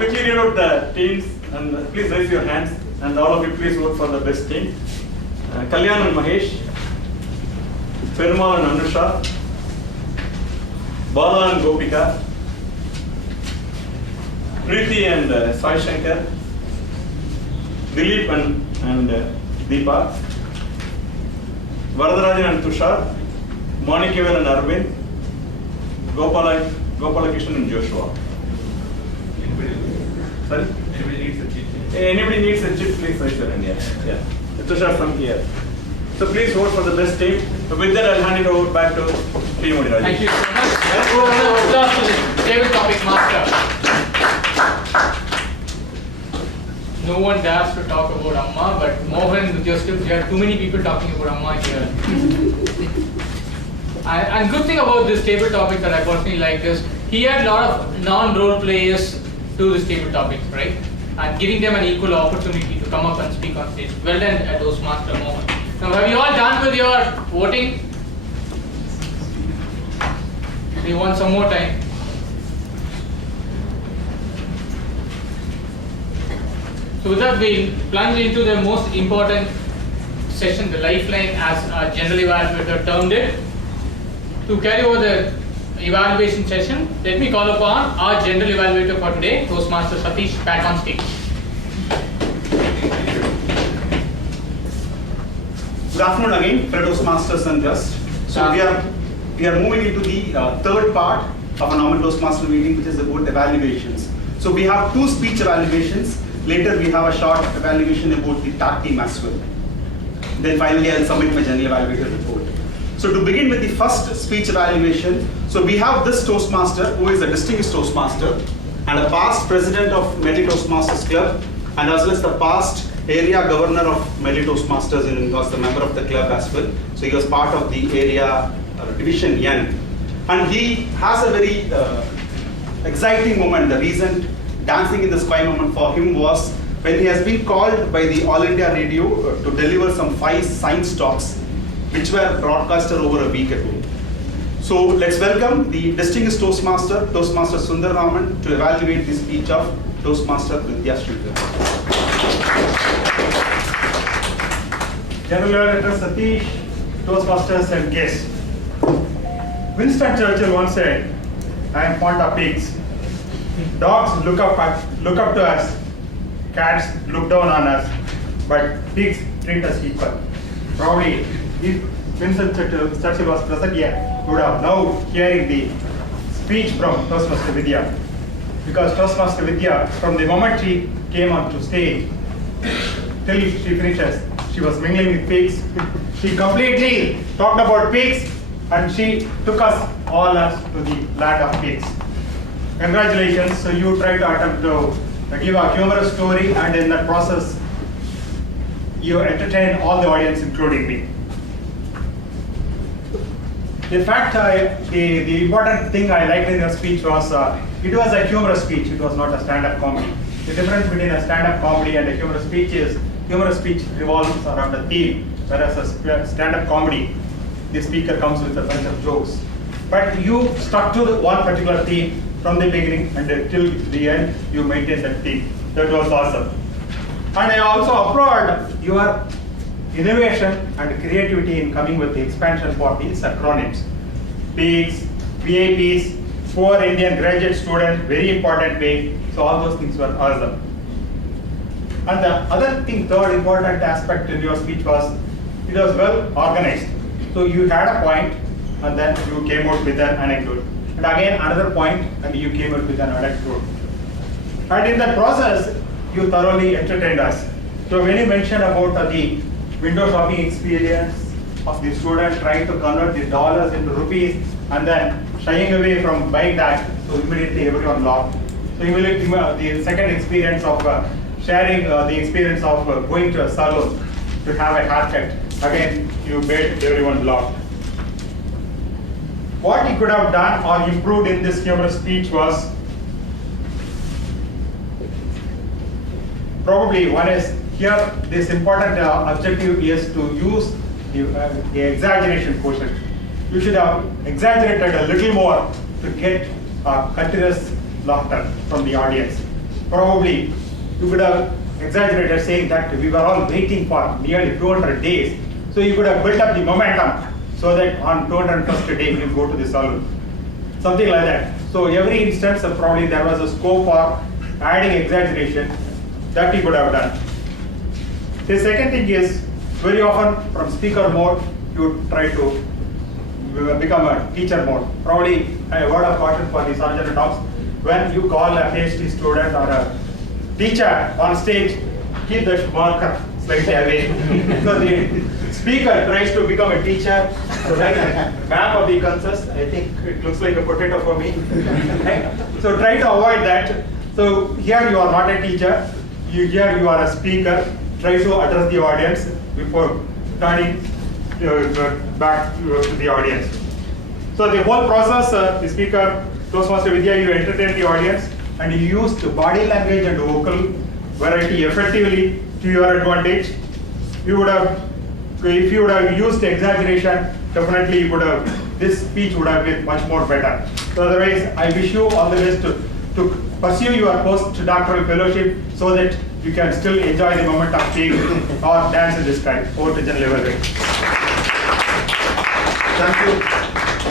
quickly read out the teams and please raise your hands and all of you please vote for the best team. Kalyan and Mahesh, Perumal and Anusha, Bala and Gopika, Preeti and Sai Shankar, Dilip and Deepa, Varadarajan and Tushar, Monikeval and Arvind, Gopalakrishnan and Joshua. Sorry? Anybody needs a chip, please raise your hand. Yeah. Tushar from here. So please vote for the best team. So with that, I'll hand it over back to P. Mudiraj. Thank you so much. Last to the favorite topic master. No one dares to talk about Amma, but Mohan, Joseph, there are too many people talking about Amma here. And good thing about this table topic that I personally like is he had a lot of non-role players to this table topic, right? And giving them an equal opportunity to come up and speak on stage. Well done, Toastmaster Mohan. Now, have you all done with your voting? We want some more time. So with that, we'll plunge into the most important session, the lifeline, as our general evaluator termed it. To carry over the evaluation session, let me call upon our general evaluator for today, Toastmaster Satish, back on stage. Good afternoon again, fellow Toastmasters and guests. So we are moving into the third part of a normal Toastmaster meeting, which is about evaluations. So we have two speech evaluations. Later we have a short evaluation about the tag team as well. Then finally I'll submit my general evaluator report. So to begin with the first speech evaluation, so we have this Toastmaster who is a distinguished Toastmaster and a past president of Medley Toastmasters Club and as well as the past area governor of Medley Toastmasters and he was the member of the club as well. So he was part of the area division N. And he has a very exciting moment. The recent dancing in the sky moment for him was when he has been called by the All India Radio to deliver some 5 science talks which were broadcasted over a week ago. So let's welcome the distinguished Toastmaster, Toastmaster Sundar Raman, to evaluate the speech of Toastmaster Vidya Sridhar. General Evaluator Satish, Toastmasters and guests. Winston Churchill once said, "I am fond of pigs. Dogs look up to us, cats look down on us, but pigs treat us equal." Probably, if Winston Churchill was present here, he would have now hearing the speech from Toastmaster Vidya. Because Toastmaster Vidya, from the moment she came onto stage till she finishes, she was mingling with pigs. She completely talked about pigs and she took us all to the land of pigs. Congratulations. So you tried to attempt to give a humorous story and in that process you entertained all the audience including me. In fact, the important thing I liked in your speech was it was a humorous speech, it was not a stand-up comedy. The difference between a stand-up comedy and a humorous speech is humorous speech revolves around a theme, whereas a stand-up comedy, the speaker comes with a bunch of jokes. But you stuck to one particular theme from the beginning and till the end, you maintained that theme. That was awesome. And I also applaud your innovation and creativity in coming with the expansion for these acronyms. PIGS, VIPs, Poor Indian Graduate Student, very important way. So all those things were awesome. And the other thing, third important aspect in your speech was, it was well organized. So you had a point and then you came out with an anecdote. And again another point and you came out with an anecdote. And in that process, you thoroughly entertained us. So when you mentioned about the window shopping experience of the student trying to convert the dollars into rupees and then shying away from buying that, so immediately everyone laughed. So immediately the second experience of sharing the experience of going to a salon to have a haircut, again you made everyone laugh. What you could have done or improved in this humorous speech was, probably one is, here this important objective is to use the exaggeration quotient. You should have exaggerated a little more to get continuous laughter from the audience. probably you could have exaggerated saying that we were all waiting for nearly 200 days. So you could have built up the momentum so that on 201st day we will go to the saloon. Something like that. So every instance probably there was a scope for adding exaggeration that we could have done. The second thing is, very often from speaker mode you try to become a teacher mode. Probably a word of caution for the sergeant talks. When you call a PhD student or a teacher on stage, keep the marker slightly away. So the speaker tries to become a teacher. So like a map of the consensus, I think it looks like a potato for me. So try to avoid that. So here you are not a teacher. Here you are a speaker. Try to address the audience before turning back to the audience. So the whole process, the speaker, Toastmaster Vidya, you entertain the audience and you use the body language and vocal variety effectively to your advantage. You would have, if you would have used exaggeration, definitely you would have, this speech would have been much more better. So otherwise, I wish you all the best to pursue your postdoctoral fellowship so that you can still enjoy the moment of being or dance in the sky. Over to General Level. Thank you,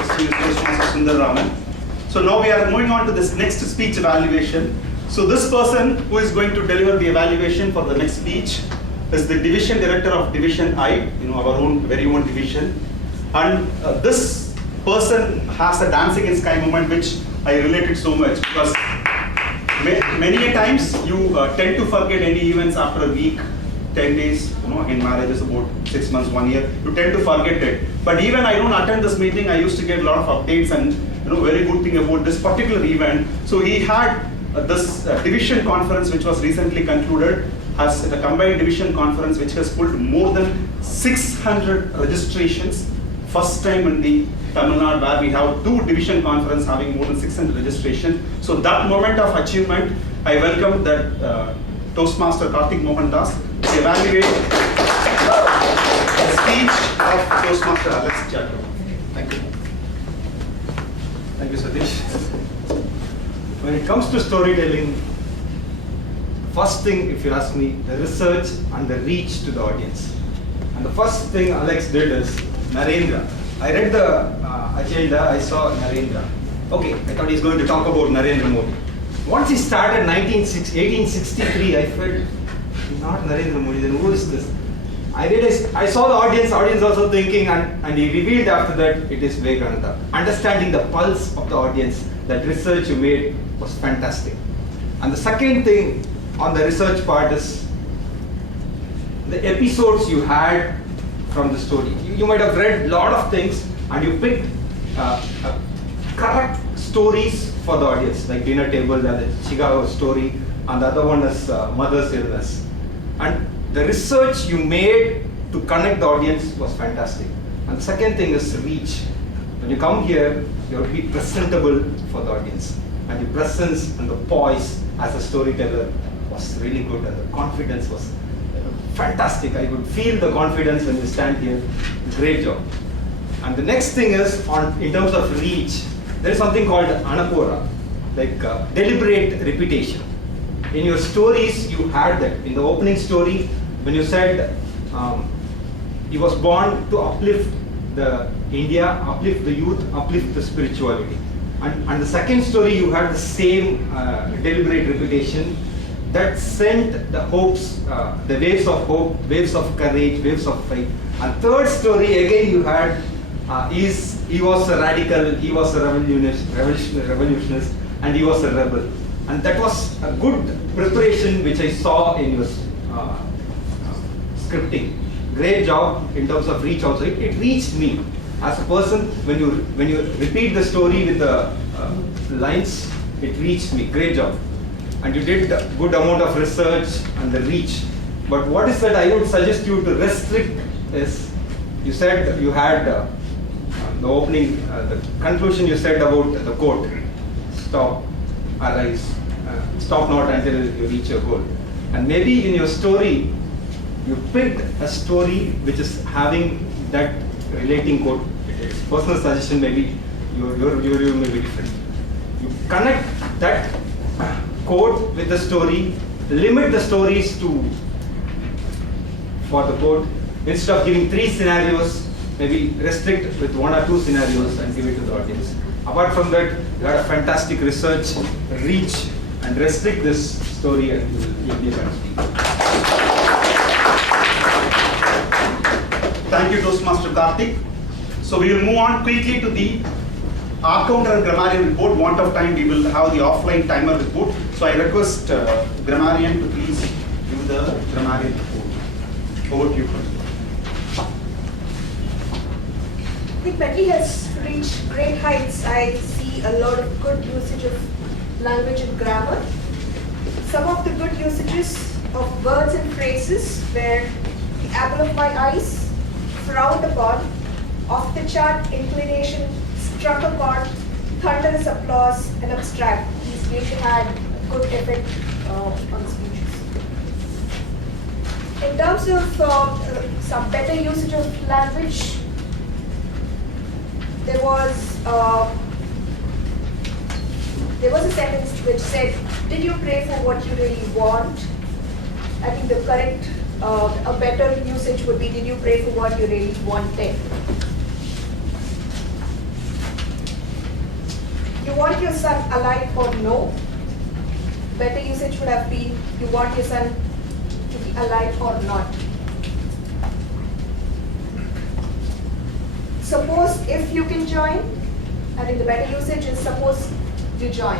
Mr. Toastmaster Sundar Raman. So now we are moving on to this next speech evaluation. So this person who is going to deliver the evaluation for the next speech is the Division Director of Division I, our own very own division. And this person has a dancing in sky moment which I related so much because many a times you tend to forget any events after a week, 10 days, again marriage is about 6 months, 1 year, you tend to forget it. But even I don't attend this meeting, I used to get a lot of updates and very good thing about this particular event. So he had this division conference which was recently concluded as a combined division conference which has pulled more than 600 registrations. First time in the Tamil Nadu where we have 2 division conference having more than 600 registrations. So that moment of achievement, I welcome that Toastmaster Karthik Mohan Das to evaluate the speech of Toastmaster Alex Jacob. Thank you. Thank you, Satish. When it comes to storytelling, first thing, if you ask me, the research and the reach to the audience. And the first thing Alex did is Narendra. I read the agenda, I saw Narendra. Okay, I thought he's going to talk about Narendra Modi. Once he started 1863, I felt, not Narendra Modi, then who is this? I realized, I saw the audience also thinking, and he revealed after that, it is Vivekananda. Understanding the pulse of the audience, that research you made was fantastic. And the second thing on the research part is the episodes you had from the story. You might have read a lot of things and you picked correct stories for the audience, like Dinner Table and the Chicago story, and the other one is Mother's Illness. And the research you made to connect the audience was fantastic. And the second thing is reach. When you come here, you have to be presentable for the audience. And your presence and the poise as a storyteller was really good, and the confidence was fantastic. I could feel the confidence when you stand here. Great job. And the next thing is, in terms of reach, there is something called anapora, like deliberate repetition. In your stories, you had that. In the opening story, when you said he was born to uplift the India, uplift the youth, uplift the spirituality. And the second story, you had the same deliberate repetition that sent the hopes, the waves of hope, waves of courage, waves of faith. And third story, again you had, he was a radical, he was a revolutionist, and he was a rebel. And that was a good preparation which I saw in your scripting. Great job in terms of reach also. It reached me as a person. When you repeat the story with the lines, it reached me. Great job. And you did a good amount of research and the reach. But what is that I would suggest you to restrict is, you said you had the opening, the conclusion you said about the quote, stop, arise, stop not until you reach your goal. And maybe in your story, you picked a story which is having that relating quote. It's personal suggestion, maybe your view may be different. You connect that quote with the story, limit the stories for the quote. Instead of giving 3 scenarios, maybe restrict with 1 or 2 scenarios and give it to the audience. Apart from that, you had a fantastic research, reach, and restrict this story and you'll be able to speak. Thank you, Toastmaster Karthik. So we will move on quickly to the R-counter and grammarian report. Want of time, we will have the offline timer report. So I request grammarian to please give the grammarian report. Over to you. I think Medley has reached great heights. I see a lot of good usage of language and grammar. Some of the good usages of words and phrases were the apple of my eyes, frowned upon, off the chart inclination, struck a chord, thunderous applause, and abstract. These really had a good effect on speeches. In terms of some better usage of language, there was a sentence which said, "Did you pray for what you really want?" I think the correct, a better usage would be, "Did you pray for what you really wanted?" You want your son alive or no? Better usage would have been, "You want your son to be alive or not?" Suppose if you can join, I think the better usage is suppose you join.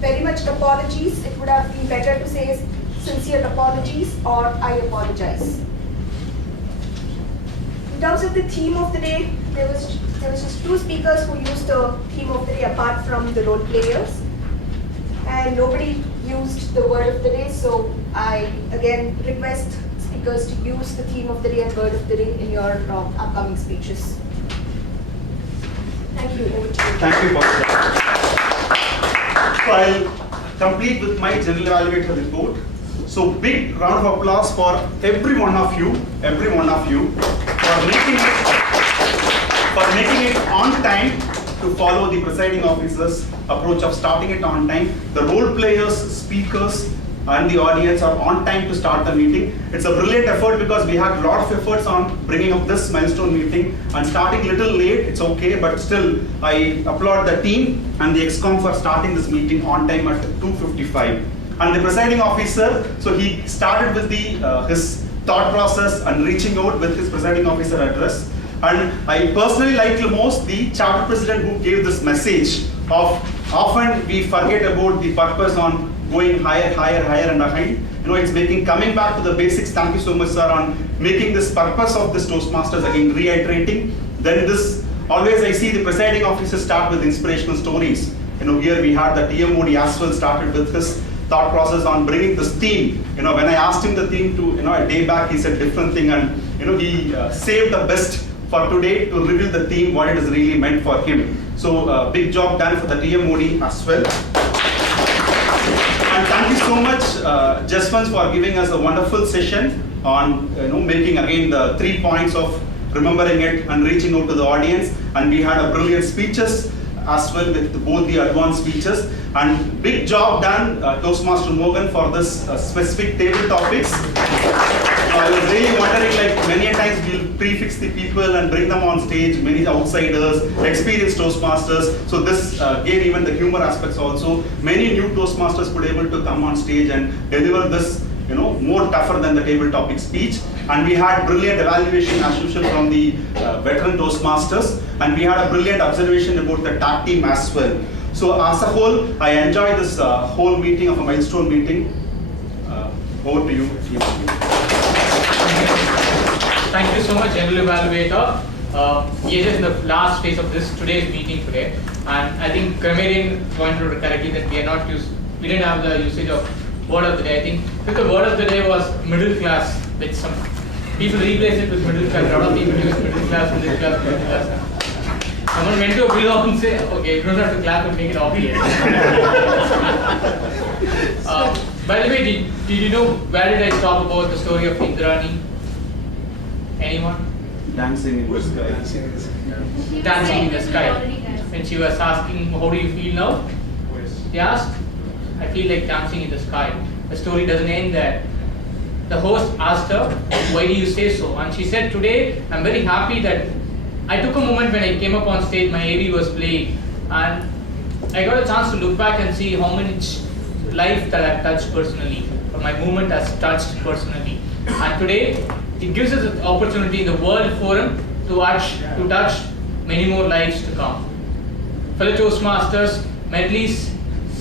Very much apologies, it would have been better to say sincere apologies or I apologize. In terms of the theme of the day, there was just 2 speakers who used the theme of the day apart from the role players. And nobody used the word of the day, so I again request speakers to use the theme of the day and word of the day in your upcoming speeches. Thank you. Over to you. Thank you, Pastor. So I'll complete with my general evaluator report. So big round of applause for every one of you for making it on time to follow the presiding officer's approach of starting it on time. The role players, speakers, and the audience are on time to start the meeting. It's a brilliant effort because we had a lot of efforts on bringing up this milestone meeting and starting little late, it's okay, but still I applaud the team and the ExCom for starting this meeting on time at 2:55. And the presiding officer, so he started with his thought process and reaching out with his presiding officer address. And I personally liked the most the chapter president who gave this message of often we forget about the purpose on going higher, higher, higher and higher. It's coming back to the basics. Thank you so much, sir, on making this purpose of this Toastmasters again, reiterating. Then this, always I see the presiding officer start with inspirational stories. Here we had the TMOD as well started with his thought process on bringing this theme. When I asked him the theme to, a day back, he said different thing, and he saved the best for today to reveal the theme, what it is really meant for him. So big job done for the TMOD as well. And thank you so much, Jaswant, for giving us a wonderful session on making again the 3 points of remembering it and reaching out to the audience. And we had a brilliant speeches as well with both the advanced speeches. And big job done, Toastmaster Morgan, for this specific table topics. I was really wondering, many a times we'll prefix the people and bring them on stage, many outsiders, experienced Toastmasters. So this gave even the humor aspects also. Many new Toastmasters could able to come on stage and deliver this, more tougher than the table topic speech. And we had brilliant evaluation as usual from the veteran Toastmasters. And we had a brilliant observation about the tag team as well. So as a whole, I enjoyed this whole meeting of a milestone meeting. Over to you. Thank you so much, General Evaluator. We are just in the last phase of today's meeting today, and I think Grammarian pointed out correctly that we didn't have the usage of word of the day. I think the word of the day was middle class, which some people replace it with middle class. A lot of people use middle class, middle class, middle class. Someone went to a bill and say, okay, you don't have to clap and make it obvious. By the way, did you know where did I stop about the story of Indrani? Anyone? Dancing in the sky. Dancing in the sky. When she was asking, how do you feel now? He asked, I feel like dancing in the sky. The story doesn't end there. The host asked her, why do you say so? And she said, today I'm very happy that I took a moment when I came up on stage, my AV was playing, and I got a chance to look back and see how much life that I've touched personally, or my movement has touched personally. And today, it gives us an opportunity in the World Forum to touch many more lives to come. Fellow Toastmasters, Medley's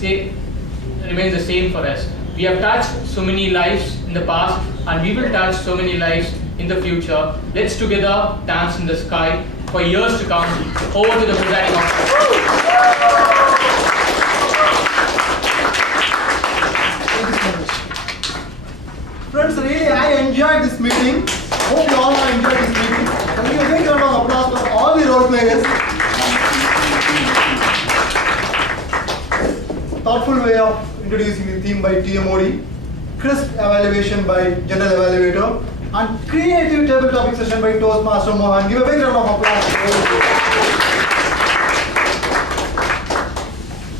remains the same for us. We have touched so many lives in the past, and we will touch so many lives in the future. Let's together dance in the sky for years to come. Over to the presiding officer. Friends, really I enjoyed this meeting. Hope you all have enjoyed this meeting. Can we give a big round of applause for all the role players? Thoughtful way of introducing the theme by TMOD, crisp evaluation by general evaluator, and creative table topic session by Toastmaster Mohan. Give a big round of applause.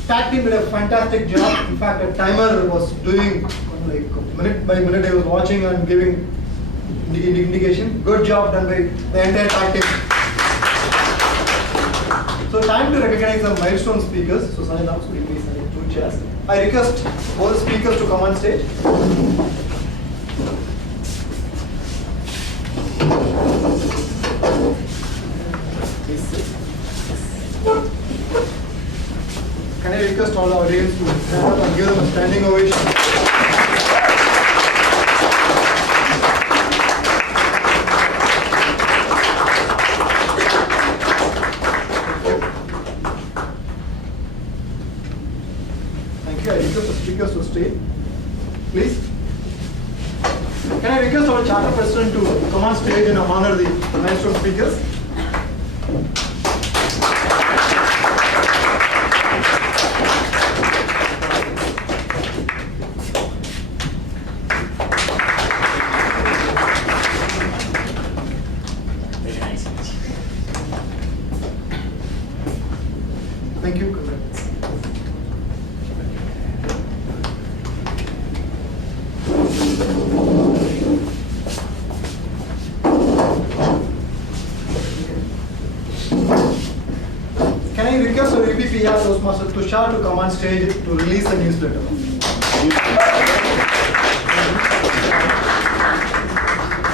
Tag team did a fantastic job. In fact, a timer was doing like minute by minute. I was watching and giving indication. Good job done by the entire tag team. So time to recognize the milestone speakers. So sign up. So you please select 2 chairs. I request all the speakers to come on stage. Can I request all our audience to stand up and give them a standing ovation? Thank you. I request the speakers to stay, please. Can I request our charter president to come on stage and honor the milestone speakers? Thank you. Can I request our EPPR Toastmaster Tushar to come on stage to release the newsletter?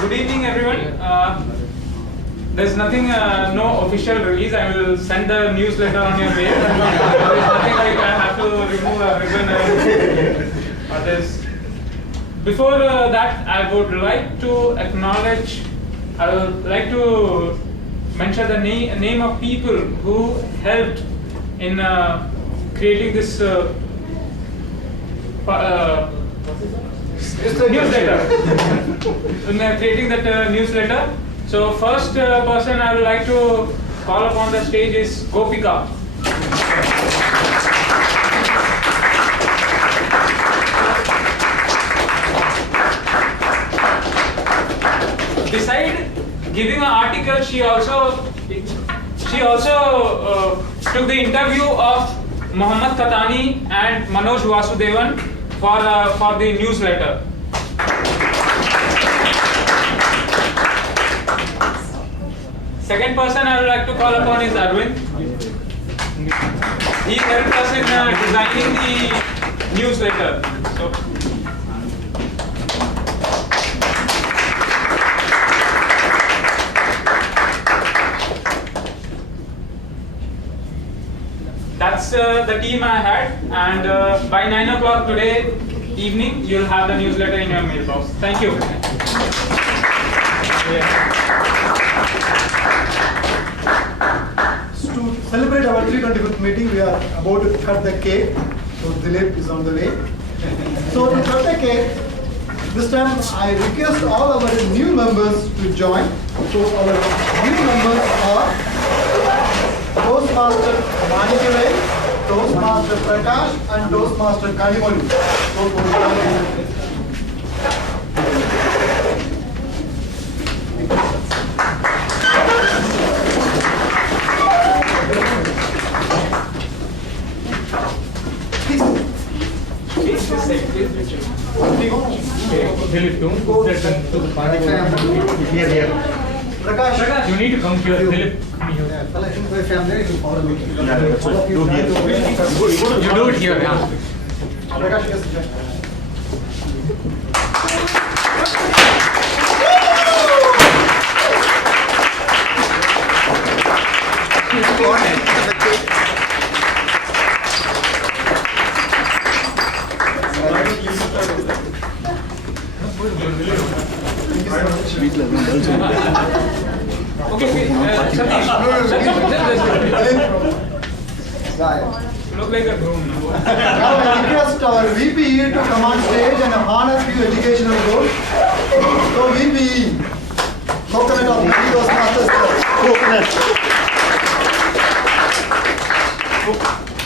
Good evening, everyone. There's nothing, no official release. I will send the newsletter on your mail. There's nothing like I have to remove a ribbon or this. Before that, I would like to acknowledge, I would like to mention the name of people who helped in creating this newsletter. In creating that newsletter. So first person I would like to call upon the stage is Gopika. Beside giving an article, she also took the interview of Mohammad Khatani and Manoj Vasudevan for the newsletter. Second person I would like to call upon is Arvind. He helped us in designing the newsletter. So, that's the team I had, and by 9 o'clock today evening, you'll have the newsletter in your mailbox. Thank you. To celebrate our 325th meeting, we are about to cut the cake. So Dilip is on the way. So to cut the cake, this time I request all our new members to join. So our new members are Toastmaster Manikare, Toastmaster Prakash, and Toastmaster Kanimoli. Please. Dilip, don't go there to the party. Prakash. You need to come here, Dilip. Come here. If I'm there, you follow me. You do it here, yeah. Prakash, yes. Okay, look like a drone. Now I request our VPE to come on stage and honor few educational goals. So VPE, coconut of Medley Toastmasters.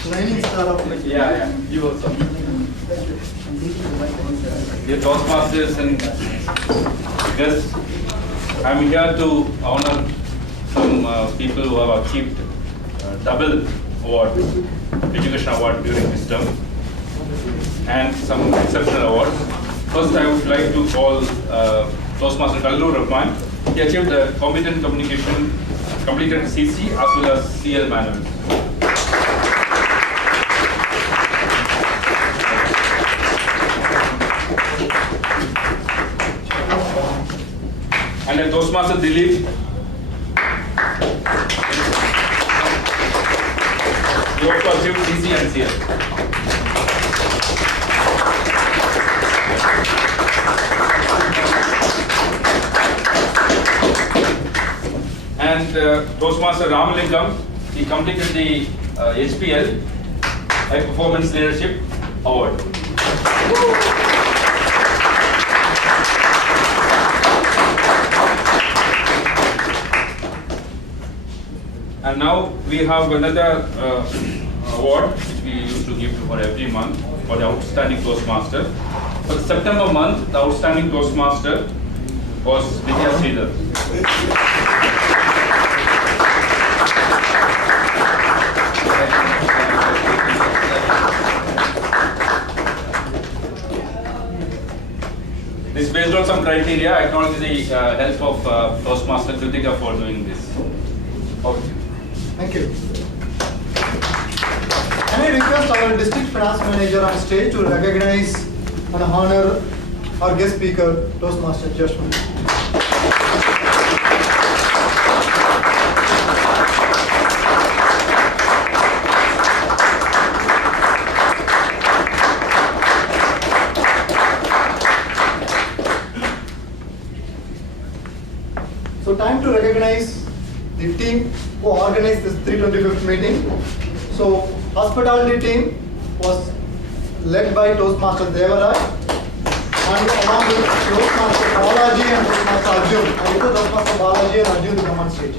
Shining star of Medley. Yeah, you also. Dear Toastmasters and guests, I'm here to honor some people who have achieved double award, education award during this term, and some exceptional awards. First, I would like to call Toastmaster Kallur Rahman. He achieved competent communication, completed CC as well as CL manuals. And Toastmaster Dilip, he also achieved CC and CL. And Toastmaster Ramalingam, he completed the HPL, High Performance Leadership Award. And now we have another award which we used to give for every month for the Outstanding Toastmaster. For the September month, the Outstanding Toastmaster was Vidya Sridhar. This is based on some criteria. I acknowledge the help of Toastmaster Kritika for doing this. Okay. Thank you. Can I request our district finance manager on stage to recognize and honor our guest speaker, Toastmaster Jashman. So time to recognize the team who organized this 325th meeting. So hospitality team was led by Toastmaster Devaraj and along with Toastmaster Balaji and Toastmaster Arjun. I request Toastmaster Balaji and Arjun to come on stage.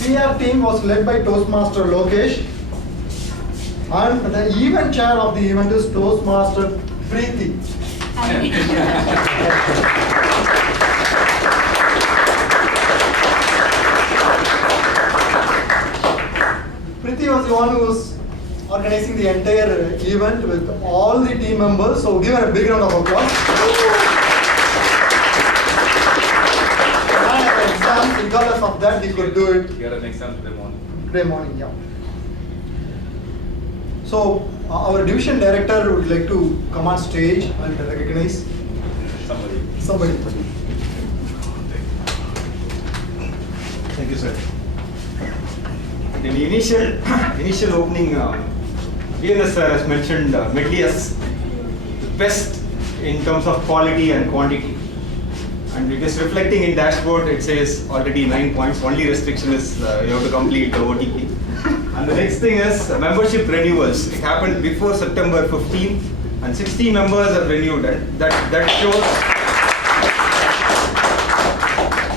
PR team was led by Toastmaster Lokesh and the event chair of the event is Toastmaster Preeti. Preeti was the one who was organizing the entire event with all the team members, so give her a big round of applause. Regardless of that, they could do it. Here are the exam today morning. Today morning, yeah. So, our division director would like to come on stage and recognize somebody. Thank you, sir. In the initial opening, VNS sir has mentioned Medley as the best in terms of quality and quantity. And it is reflecting in dashboard, it says already 9 points. Only restriction is you have to complete the OTP. And the next thing is membership renewals. It happened before September 15 and 60 members have renewed. And that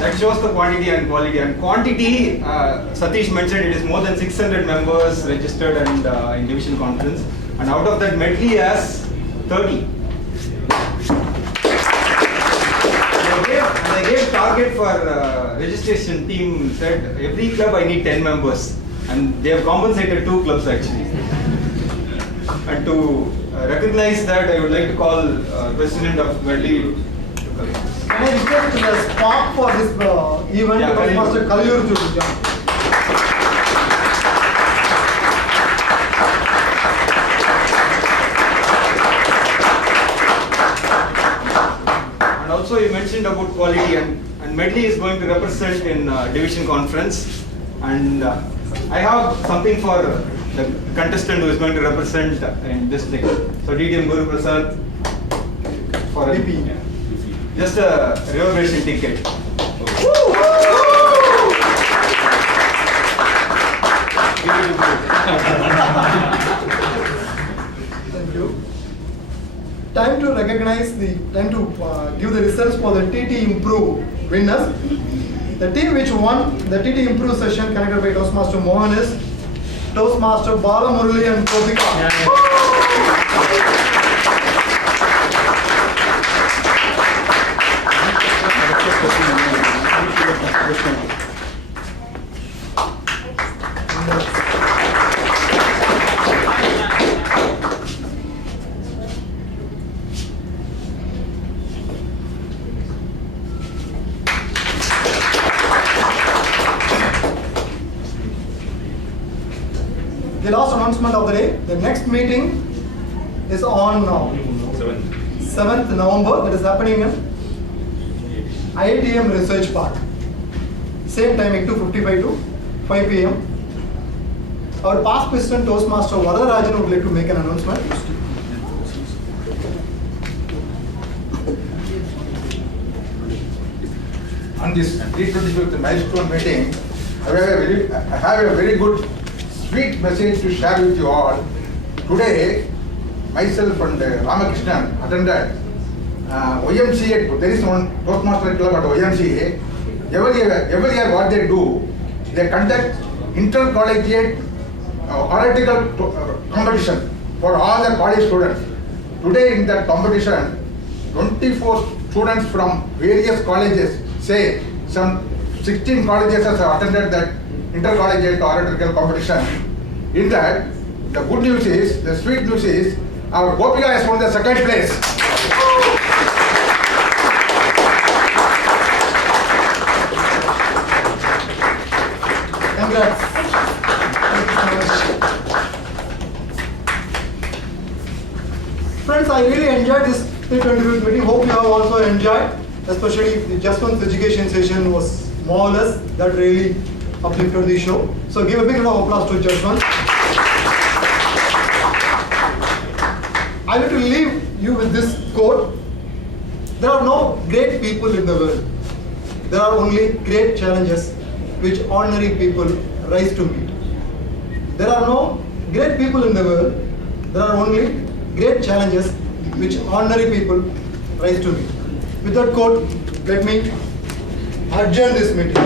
That shows the quantity and quality. And quantity, Satish mentioned it is more than 600 members registered and in division conference. And out of that, Medley has 30. I gave target for registration team, said every club I need 10 members. And they have compensated 2 clubs actually. And to recognize that, I would like to call President of Medley. Can I request the spark for this event? Yeah, Master Kaliyur to join. And also you mentioned about quality, and Medley is going to represent in division conference. And I have something for the contestant who is going to represent in this thing. So DTM Guru Prasad for a DP. Just a reservation ticket. Thank you. Time to give the results for the TT Improve winners. The team which won the TT Improve session connected by Toastmaster Mohan is Toastmaster Bala Murali and Kothika. The last announcement of the day, the next meeting is on 7th November, that is happening in IITM Research Park. Same timing, 2:55 to 5 p.m. Our past president Toastmaster Varadarajan would like to make an announcement. On this 325th milestone meeting, I have a very good, sweet message to share with you all. Today, myself and Ramakrishnan attended YMCA. There is one Toastmaster club at YMCA. Every year what they do, they conduct intercollegiate oratorical competition for all the college students. Today in that competition, 24 students from various colleges, say some 16 colleges have attended that intercollegiate oratorical competition. In that, the good news is, the sweet news is, our Gopika has won the 2nd place. Congrats. Friends, I really enjoyed this 325th meeting. Hope you have also enjoyed, especially the Just One's education session was marvelous. That really uplifted the show. So give a big round of applause to Just One. I want to leave you with this quote. There are no great people in the world. There are only great challenges which ordinary people rise to meet. There are no great people in the world. There are only great challenges which ordinary people rise to meet. With that quote, let me adjourn this meeting.